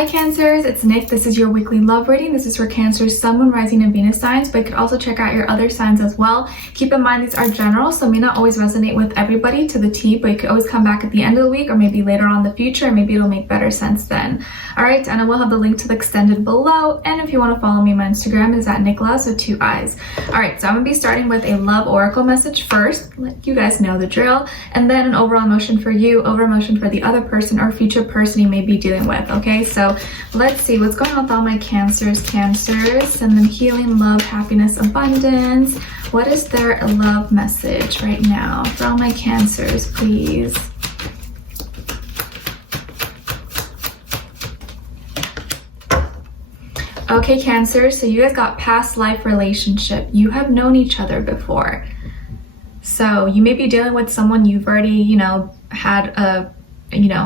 Hi Cancers, it's Nick. This is your weekly love reading. This is for Cancers, Sun, Moon, Rising, and Venus signs, but you could also check out your other signs as well. Keep in mind these are general, so may not always resonate with everybody to the T, but you could always come back at the end of the week or maybe later on in the future, and maybe it'll make better sense then. Alright, and I will have the link to the extended below, and if you want to follow me, my Instagram is at Nicloves with 2 eyes. Alright, so I'm going to be starting with a love oracle message first, let you guys know the drill, and then an overall emotion for you, overall emotion for the other person or future person you may be dealing with, okay? So let's see what's going on with all my Cancers, and then healing, love, happiness, abundance. What is their love message right now for all my Cancers, please? Okay, Cancer, so you guys got past life relationship. You have known each other before. So you may be dealing with someone you've already,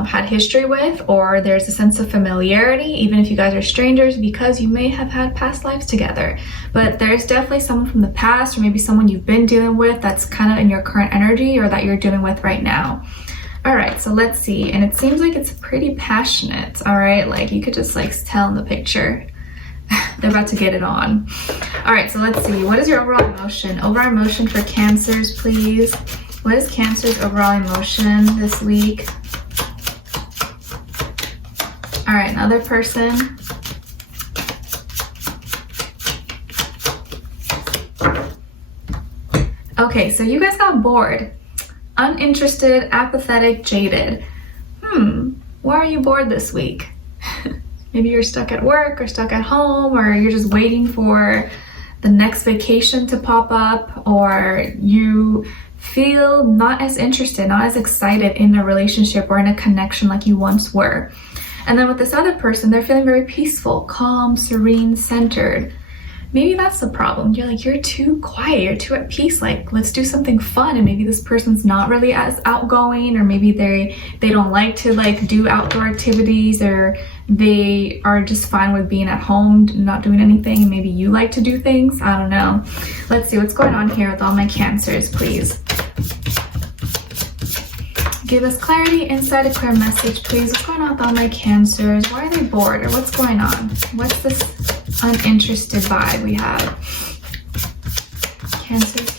had history with, or there's a sense of familiarity, even if you guys are strangers, because you may have had past lives together. But there's definitely someone from the past, or maybe someone you've been dealing with that's kind of in your current energy or that you're dealing with right now. All right, so let's see. And it seems like it's pretty passionate. All right, like you could just like tell in the picture. They're about to get it on. All right, so let's see. What is your overall emotion? Overall emotion for Cancers, please. What is Cancer's overall emotion this week? All right, another person. Okay, so you guys got bored. Uninterested, apathetic, jaded. Why are you bored this week? Maybe you're stuck at work or stuck at home, or you're just waiting for the next vacation to pop up, or you feel not as interested, not as excited in a relationship or in a connection like you once were. And then with this other person, they're feeling very peaceful, calm, serene, centered. Maybe that's the problem. You're like, you're too quiet, you're too at peace. Like, let's do something fun. And maybe this person's not really as outgoing, or maybe they don't like to like do outdoor activities, or they are just fine with being at home, not doing anything. And maybe you like to do things. I don't know. Let's see what's going on here with all my Cancers, please. Give us clarity, insight, a clear message, please. What's going on with all my Cancers? Why are they bored, or what's going on? What's this uninterested vibe we have? Cancers.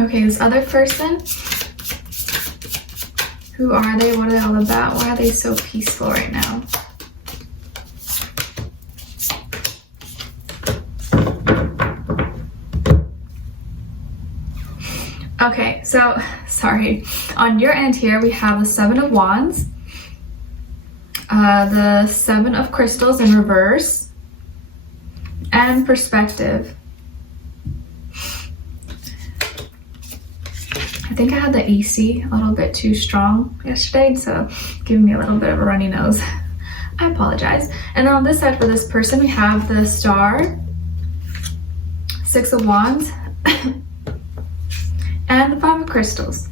Okay, this other person. Who are they? What are they all about? Why are they so peaceful right now? Okay, so, sorry. On your end here, we have the 7 of Wands, the 7 of Crystals in reverse, and perspective. I think I had the AC a little bit too strong yesterday, so giving me a little bit of a runny nose. I apologize. And then on this side for this person, we have the Star, 6 of Wands, and the 5 of Crystals.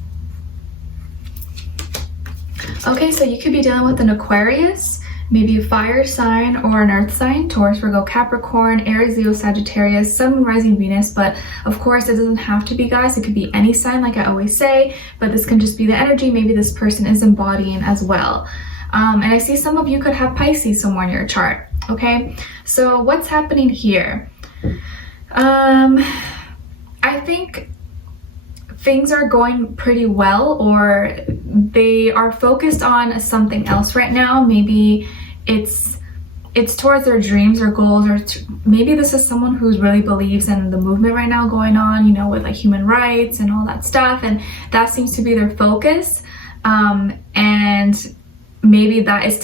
Okay, so you could be dealing with an Aquarius, maybe a fire sign or an earth sign, Taurus, Virgo, Capricorn, Aries, Leo, Sagittarius, Sun, Moon, Rising, Venus, but of course it doesn't have to be, guys. It could be any sign, like I always say, but this can just be the energy maybe this person is embodying as well. And I see some of you could have Pisces somewhere in your chart, okay? So what's happening here? I think things are going pretty well, or they are focused on something else right now. Maybe it's towards their dreams or goals, or maybe this is someone who really believes in the movement right now going on, with like human rights and all that stuff, and that seems to be their focus. And maybe that is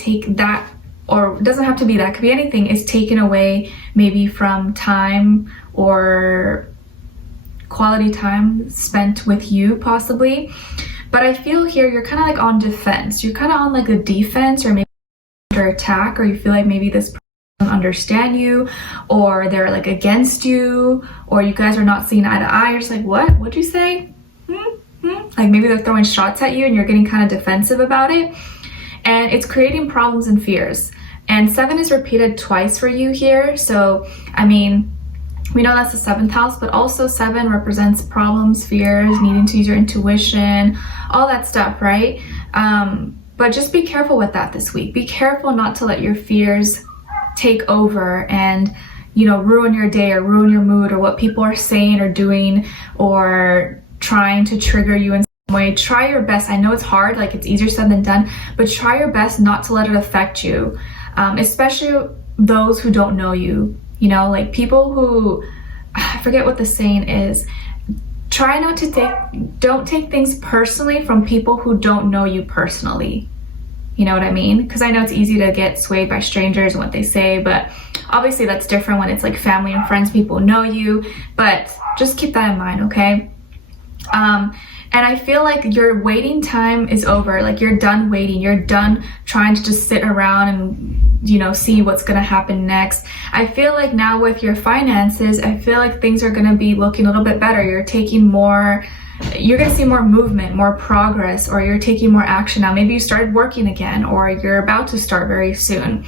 or it doesn't have to be that, it could be anything, is taken away maybe from time or quality time spent with you possibly. But I feel here you're kind of like on defense. You're kind of on like a defense, or maybe under attack, or you feel like maybe this person doesn't understand you, or they're like against you, or you guys are not seeing eye to eye. You're just like, what'd you say? Like maybe they're throwing shots at you and you're getting kind of defensive about it, and it's creating problems and fears. And 7 is repeated twice for you here, so I mean, we know that's the 7th house, but also 7 represents problems, fears, needing to use your intuition, all that stuff, right? But just be careful with that this week. Be careful not to let your fears take over and, you know, ruin your day or ruin your mood, or what people are saying or doing or trying to trigger you in some way. Try your best. I know it's hard, like it's easier said than done, but try your best not to let it affect you, especially those who don't know you. You know, like people who, I forget what the saying is, try not to don't take things personally from people who don't know you personally. You know what I mean? Because I know it's easy to get swayed by strangers and what they say, but obviously that's different when it's like family and friends, people know you, but just keep that in mind, okay? And I feel like your waiting time is over. Like you're done waiting. You're done trying to just sit around and, you know, see what's going to happen next. I feel like now with your finances, I feel like things are going to be looking a little bit better. You're taking more, you're going to see more movement, more progress, or you're taking more action now. Maybe you started working again, or you're about to start very soon.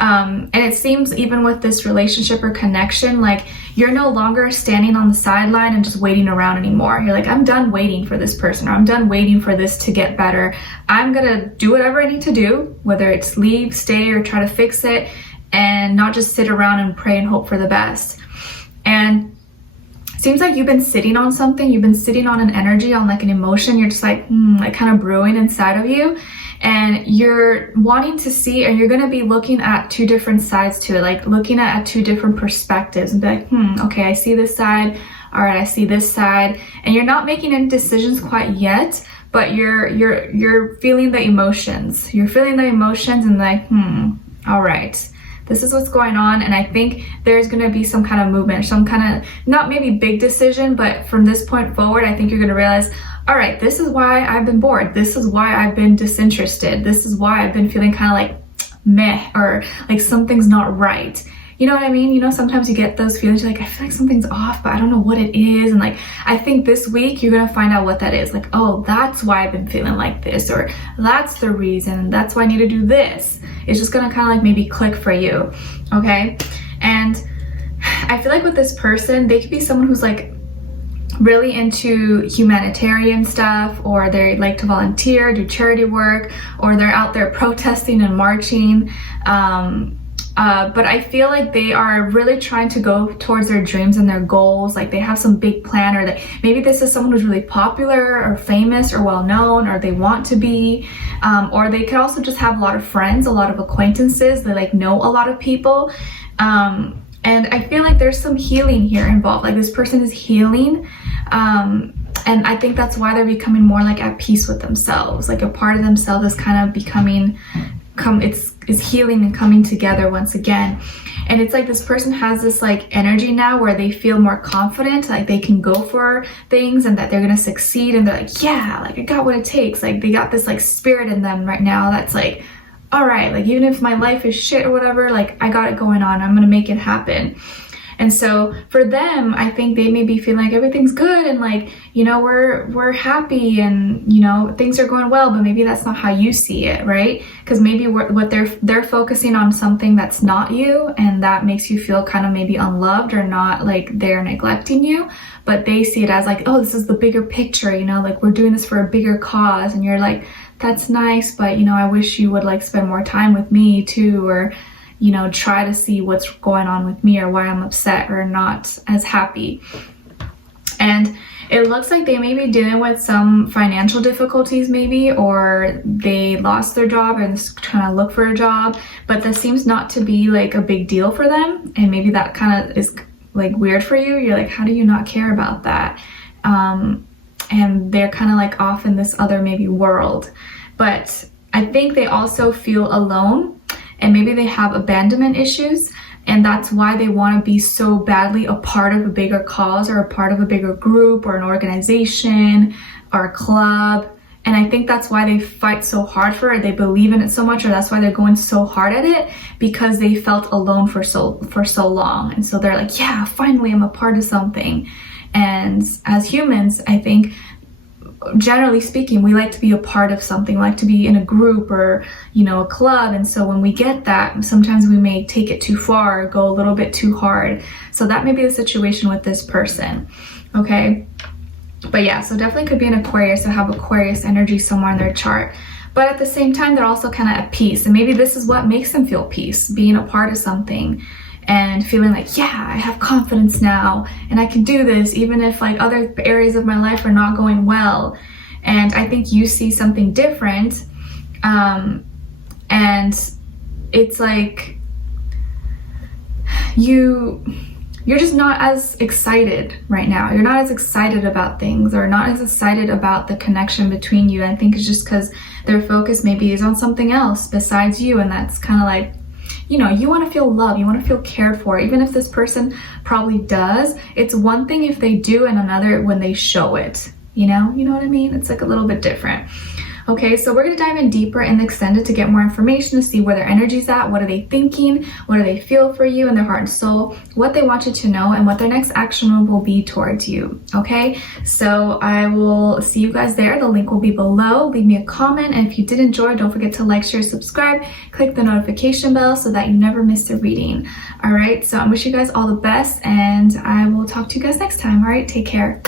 And it seems even with this relationship or connection, like you're no longer standing on the sideline and just waiting around anymore. You're like, I'm done waiting for this person, or I'm done waiting for this to get better. I'm gonna do whatever I need to do, whether it's leave, stay, or try to fix it, and not just sit around and pray and hope for the best. And it seems like you've been sitting on something. You've been sitting on an energy, on like an emotion. You're just like kind of brewing inside of you. And you're wanting to see, and you're going to be looking at 2 different sides to it, like looking at 2 different perspectives and be like, okay, I see this side. All right, I see this side. And you're not making any decisions quite yet, but you're feeling the emotions. You're feeling the emotions and like, all right, this is what's going on. And I think there's going to be some kind of movement, or some kind of, not maybe big decision, but from this point forward, I think you're going to realize, all right, this is why I've been bored. This is why I've been disinterested. This is why I've been feeling kind of like meh, or like something's not right. You know what I mean? You know, sometimes you get those feelings, you're like, I feel like something's off, but I don't know what it is. And like, I think this week you're gonna find out what that is. Like, oh, that's why I've been feeling like this, or that's the reason, that's why I need to do this. It's just gonna kind of like maybe click for you, okay? And I feel like with this person, they could be someone who's like really into humanitarian stuff, or they like to volunteer, do charity work, or they're out there protesting and marching. But I feel like they are really trying to go towards their dreams and their goals. Like they have some big plan, or that maybe this is someone who's really popular or famous or well known, or they want to be, or they could also just have a lot of friends, a lot of acquaintances. They like know a lot of people. And I feel like there's some healing here involved. Like this person is healing. And I think that's why they're becoming more like at peace with themselves. Like a part of themselves is kind of becoming, is healing and coming together once again. And it's like this person has this like energy now where they feel more confident, like they can go for things and that they're gonna succeed. And they're like, yeah, like I got what it takes. Like they got this like spirit in them right now that's like, all right, like even if my life is shit or whatever, like I got it going on, I'm gonna make it happen. And so for them, I think they may be feeling like everything's good and like, you know, we're happy and, you know, things are going well, but maybe that's not how you see it, right? Because maybe what they're focusing on something that's not you, and that makes you feel kind of maybe unloved, or not like they're neglecting you, but they see it as like, oh, this is the bigger picture, you know, like we're doing this for a bigger cause. And you're like, that's nice, but you know, I wish you would like spend more time with me too, or you know, try to see what's going on with me, or why I'm upset or not as happy. And it looks like they may be dealing with some financial difficulties maybe, or they lost their job and trying to look for a job, but that seems not to be like a big deal for them. And maybe that kind of is like weird for you. You're like, how do you not care about that? And they're kind of like off in this other maybe world. But I think they also feel alone, and maybe they have abandonment issues, and that's why they want to be so badly a part of a bigger cause, or a part of a bigger group, or an organization, or a club. And I think that's why they fight so hard for it. They believe in it so much, or that's why they're going so hard at it, because they felt alone for so long. And so they're like, yeah, finally I'm a part of something. And as humans, I think generally speaking, we like to be a part of something, we like to be in a group or, you know, a club. And so when we get that, sometimes we may take it too far, or go a little bit too hard. So that may be the situation with this person, okay? But yeah, so definitely could be an Aquarius or have Aquarius energy somewhere in their chart. But at the same time, they're also kind of at peace. And maybe this is what makes them feel peace, being a part of something and feeling like, yeah, I have confidence now and I can do this, even if like other areas of my life are not going well. And I think you see something different. And it's like you're just not as excited right now. You're not as excited about things, or not as excited about the connection between you. And I think it's just because their focus maybe is on something else besides you. And that's kind of like, you know, you want to feel love, you want to feel cared for. Even if this person probably does, it's one thing if they do and another when they show it, you know what I mean? It's like a little bit different. Okay, so we're going to dive in deeper in the extended to get more information, to see where their energy's at, what are they thinking, what do they feel for you in their heart and soul, what they want you to know, and what their next action will be towards you. Okay, so I will see you guys there. The link will be below. Leave me a comment, and if you did enjoy, don't forget to like, share, subscribe, click the notification bell so that you never miss a reading. All right, so I wish you guys all the best, and I will talk to you guys next time. All right, take care.